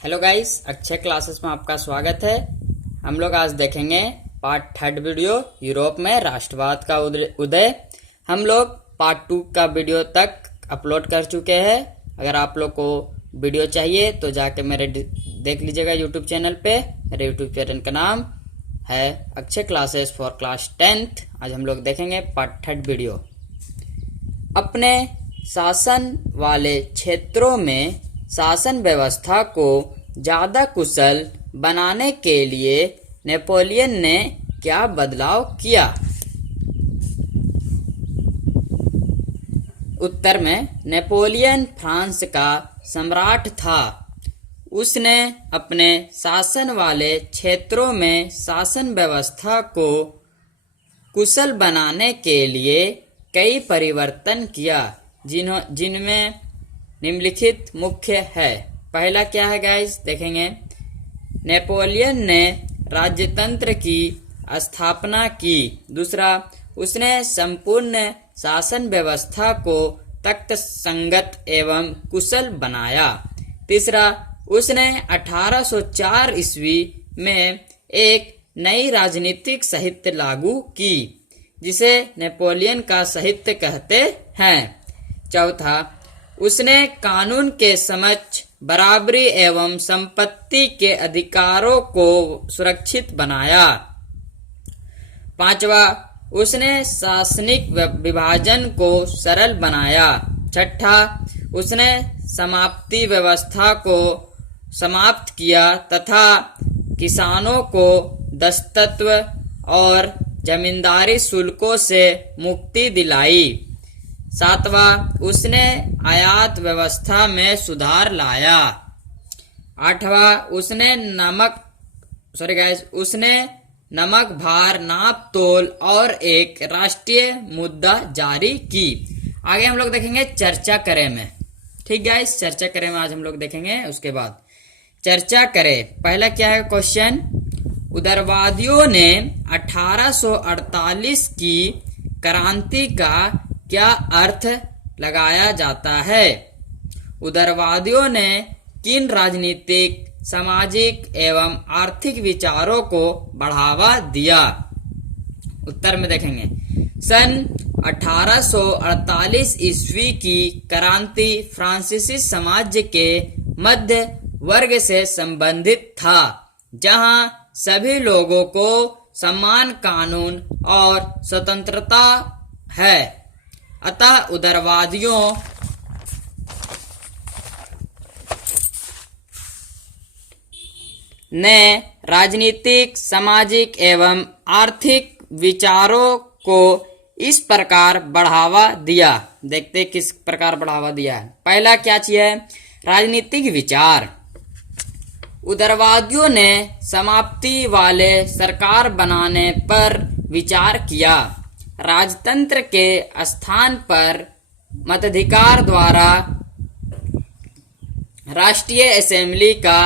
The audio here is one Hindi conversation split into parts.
हेलो गाइस, अक्षय क्लासेस में आपका स्वागत है। हम लोग आज देखेंगे पार्ट थर्ड वीडियो, यूरोप में राष्ट्रवाद का उदय। हम लोग पार्ट 2 का वीडियो तक अपलोड कर चुके हैं। अगर आप लोग को वीडियो चाहिए तो जाके मेरे देख लीजिएगा यूट्यूब चैनल पे। मेरे यूट्यूब चैनल का नाम है Akshay classes for class 10th। आज हम लोग देखेंगे पार्ट थर्ड वीडियो। अपने शासन वाले क्षेत्रों में शासन व्यवस्था को ज्यादा कुशल बनाने के लिए नेपोलियन ने क्या बदलाव किया? उत्तर में नेपोलियन फ्रांस का सम्राट था। उसने अपने शासन वाले क्षेत्रों में शासन व्यवस्था को कुशल बनाने के लिए कई परिवर्तन किया, जिनमें निम्नलिखित मुख्य है। पहला क्या है गाइस, देखेंगे। नेपोलियन ने राज्यतंत्र की स्थापना की। दूसरा, उसने संपूर्ण शासन व्यवस्था को तर्क संगत एवं कुशल बनाया। तीसरा, उसने 1804 ईस्वी में एक नई राजनीतिक साहित्य लागू की, जिसे नेपोलियन का साहित्य कहते हैं। चौथा, उसने कानून के समक्ष बराबरी एवं संपत्ति के अधिकारों को सुरक्षित बनाया। पांचवा, उसने शासनिक विभाजन को सरल बनाया। छठा, उसने समाप्ति व्यवस्था को समाप्त किया तथा किसानों को दासत्व और जमींदारी शुल्कों से मुक्ति दिलाई। सातवां, उसने आयात व्यवस्था में सुधार लाया। आठवां, उसने नमक भार नाप तोल और एक राष्ट्रीय मुद्दा जारी की। आगे हम लोग देखेंगे चर्चा करें में। ठीक गाइस, चर्चा करें में आज हम लोग देखेंगे। उसके बाद चर्चा करें। पहला क्या है क्वेश्चन, उदारवादियों ने 1848 की क्रांति का क्या अर्थ लगाया जाता है? उदारवादियों ने किन राजनीतिक, सामाजिक एवं आर्थिक विचारों को बढ़ावा दिया? उत्तर में देखेंगे। सन 1848 ईस्वी की क्रांति फ्रांसीसी समाज के मध्य वर्ग से संबंधित था, जहां सभी लोगों को समान कानून और स्वतंत्रता है। अतः उदारवादियों ने राजनीतिक, सामाजिक एवं आर्थिक विचारों को इस प्रकार बढ़ावा दिया। देखते किस प्रकार बढ़ावा दिया है। पहला क्या चीज है, राजनीतिक विचार। उदारवादियों ने समाप्ति वाले सरकार बनाने पर विचार किया। राजतंत्र के स्थान पर मताधिकार द्वारा राष्ट्रीय असेंबली का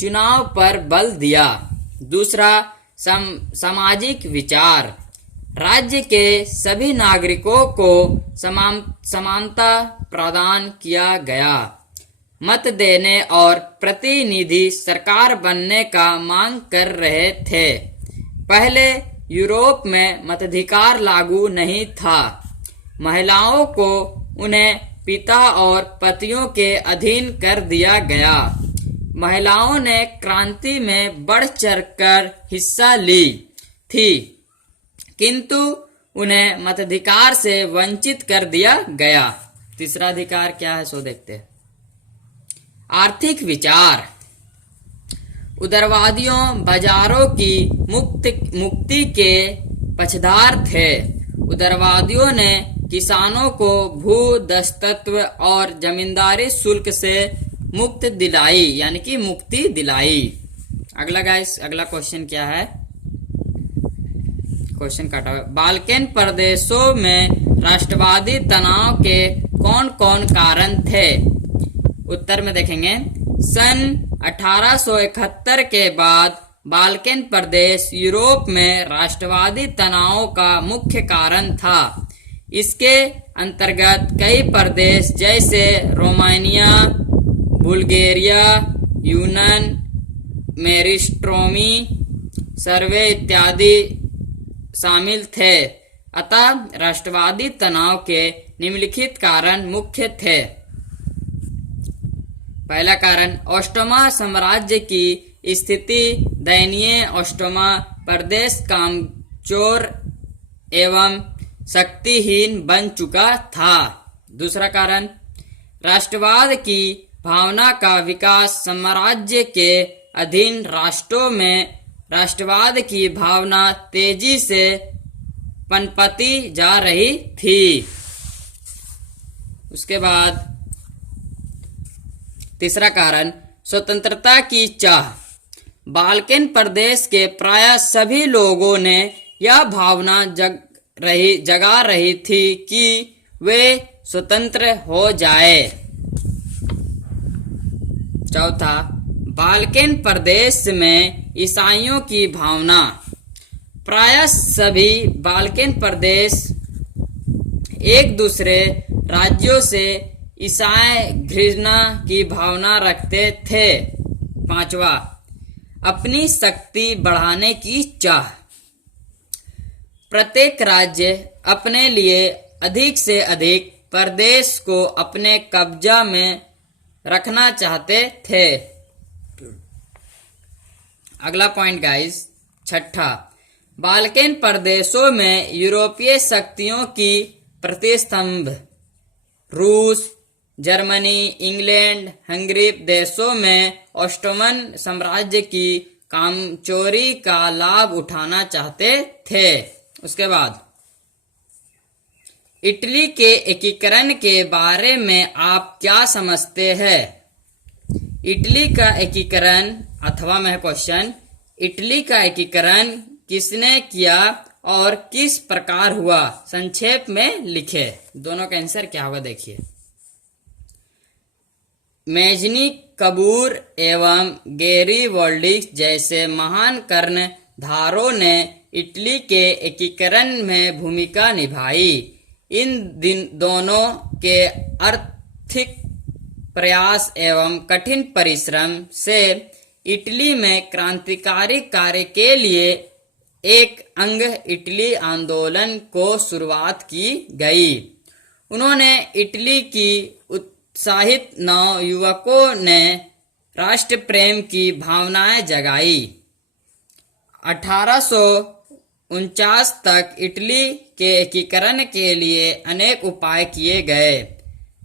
चुनाव पर बल दिया। दूसरा, सामाजिक विचार। राज्य के सभी नागरिकों को समानता प्रदान किया गया। मत देने और प्रतिनिधि सरकार बनने का मांग कर रहे थे। पहले यूरोप में मताधिकार लागू नहीं था। महिलाओं को उन्हें पिता और पतियों के अधीन कर दिया गया। महिलाओं ने क्रांति में बढ़ चढ़कर हिस्सा ली थी, किंतु उन्हें मताधिकार से वंचित कर दिया गया। तीसरा अधिकार क्या है सो देखते हैं। आर्थिक विचार। उदारवादियों बाजारों की मुक्ति के पक्षधर थे। उदारवादियों ने किसानों को भू दासत्व और जमींदारी शुल्क से मुक्ति दिलाई, यानी कि मुक्ति दिलाई। अगला गाइस, अगला क्वेश्चन क्या है, क्वेश्चन काटा हुआ। बाल्कन प्रदेशों में राष्ट्रवादी तनाव के कौन कौन कारण थे? उत्तर में देखेंगे। सन 1871 के बाद बाल्कन प्रदेश यूरोप में राष्ट्रवादी तनाव का मुख्य कारण था। इसके अंतर्गत कई प्रदेश जैसे रोमानिया, बुल्गारिया, यूनन, मेरिस्ट्रोमी सर्वे इत्यादि शामिल थे। अतः राष्ट्रवादी तनाव के निम्नलिखित कारण मुख्य थे। पहला कारण, ओस्टोमा साम्राज्य की स्थिति दयनीय। ओस्टोमा प्रदेश कमजोर एवं शक्तिहीन बन चुका था। दूसरा कारण, राष्ट्रवाद की भावना का विकास। साम्राज्य के अधीन राष्ट्रों में राष्ट्रवाद की भावना तेजी से पनपती जा रही थी। उसके बाद तीसरा कारण, स्वतंत्रता की चाह। बाल्कन प्रदेश के प्राय सभी लोगों ने यह भावना जगा रही थी कि वे स्वतंत्र हो जाए। चौथा, बाल्कन प्रदेश में ईसाइयों की भावना। प्राय सभी बाल्कन प्रदेश एक दूसरे राज्यों से ईसाई घृणा की भावना रखते थे। पांचवा, अपनी शक्ति बढ़ाने की चाह। प्रत्येक राज्य अपने लिए अधिक से अधिक प्रदेश को अपने कब्जा में रखना चाहते थे। अगला पॉइंट गाइस, छठा, बाल्कन प्रदेशों में यूरोपीय शक्तियों की प्रतिस्तंभ। रूस, जर्मनी, इंग्लैंड, हंगरी देशों में ऑस्टोमन साम्राज्य की कामचोरी का लाभ उठाना चाहते थे। उसके बाद इटली के एकीकरण के बारे में आप क्या समझते हैं? इटली का एकीकरण अथवा मैं क्वेश्चन, इटली का एकीकरण किसने किया और किस प्रकार हुआ? संक्षेप में लिखे। दोनों का आंसर क्या होगा देखिए। मेजनी कबूर एवं गेरिबोल्डी जैसे महान कर्णधारों ने इटली के एकीकरण में भूमिका निभाई। इन दोनों के आर्थिक प्रयास एवं कठिन परिश्रम से इटली में क्रांतिकारी कार्य के लिए एक अंग इटली आंदोलन को शुरुआत की गई। उन्होंने इटली की उत्साहित नवयुवकों ने राष्ट्र प्रेम की भावनाएं जगाई। 1849 तक इटली के एकीकरण के लिए अनेक उपाय किए गए।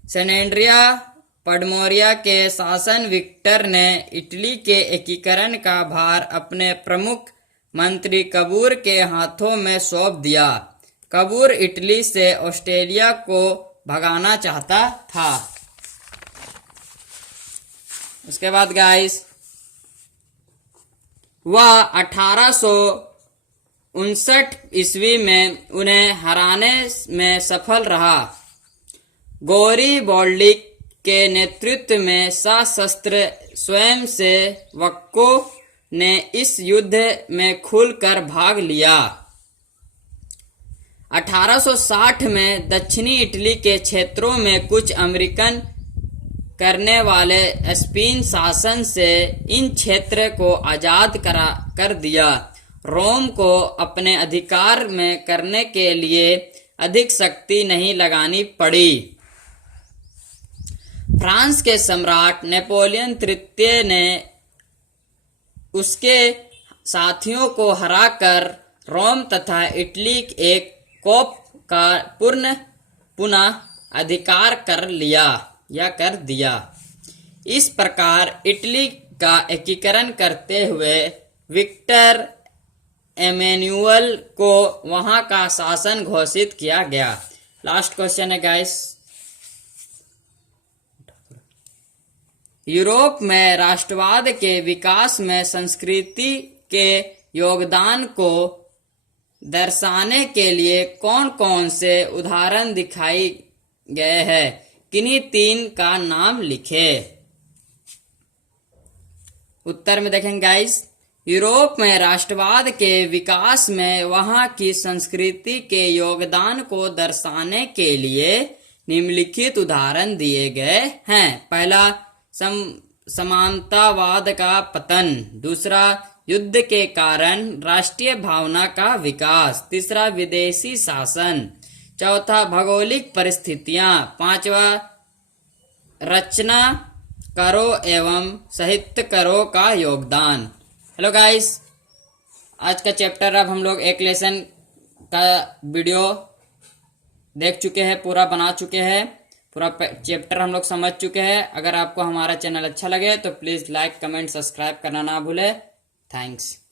सेनेंड्रिया पडमोरिया के शासन विक्टर ने इटली के एकीकरण का भार अपने प्रमुख मंत्री कबूर के हाथों में सौंप दिया। कबूर इटली से ऑस्ट्रेलिया को भगाना चाहता था। उसके बाद गाइस, वह 1859 ईस्वी में उन्हें हराने में सफल रहा। गैरिबोल्डी के नेतृत्व में सशस्त्र स्वयंसेवकों ने इस युद्ध में खुलकर भाग लिया। 1860 में दक्षिणी इटली के क्षेत्रों में कुछ अमेरिकन करने वाले स्पेन शासन से इन क्षेत्र को आजाद कर दिया। रोम को अपने अधिकार में करने के लिए अधिक शक्ति नहीं लगानी पड़ी। फ्रांस के सम्राट नेपोलियन तृतीय ने उसके साथियों को हराकर रोम तथा इटली एक कोप का पुनः अधिकार कर दिया। इस प्रकार इटली का एकीकरण करते हुए विक्टर एमेन्युअल को वहां का शासन घोषित किया गया। लास्ट क्वेश्चन है गाइस, यूरोप में राष्ट्रवाद के विकास में संस्कृति के योगदान को दर्शाने के लिए कौन कौन से उदाहरण दिखाए गए हैं? किन्हीं 3 का नाम लिखे। उत्तर में देखेंगे गाइस, यूरोप में राष्ट्रवाद के विकास में वहां की संस्कृति के योगदान को दर्शाने के लिए निम्नलिखित उदाहरण दिए गए हैं। पहला, समानतावाद का पतन। दूसरा, युद्ध के कारण राष्ट्रीय भावना का विकास। तीसरा, विदेशी शासन। चौथा, भौगोलिक परिस्थितियां। पांचवा, रचना करो एवं साहित्यकारों का योगदान। हेलो गाइस, आज का चैप्टर अब हम लोग एक लेसन का वीडियो देख चुके हैं, पूरा बना चुके हैं, पूरा चैप्टर हम लोग समझ चुके हैं। अगर आपको हमारा चैनल अच्छा लगे तो प्लीज़ लाइक, कमेंट, सब्सक्राइब करना ना भूले। थैंक्स।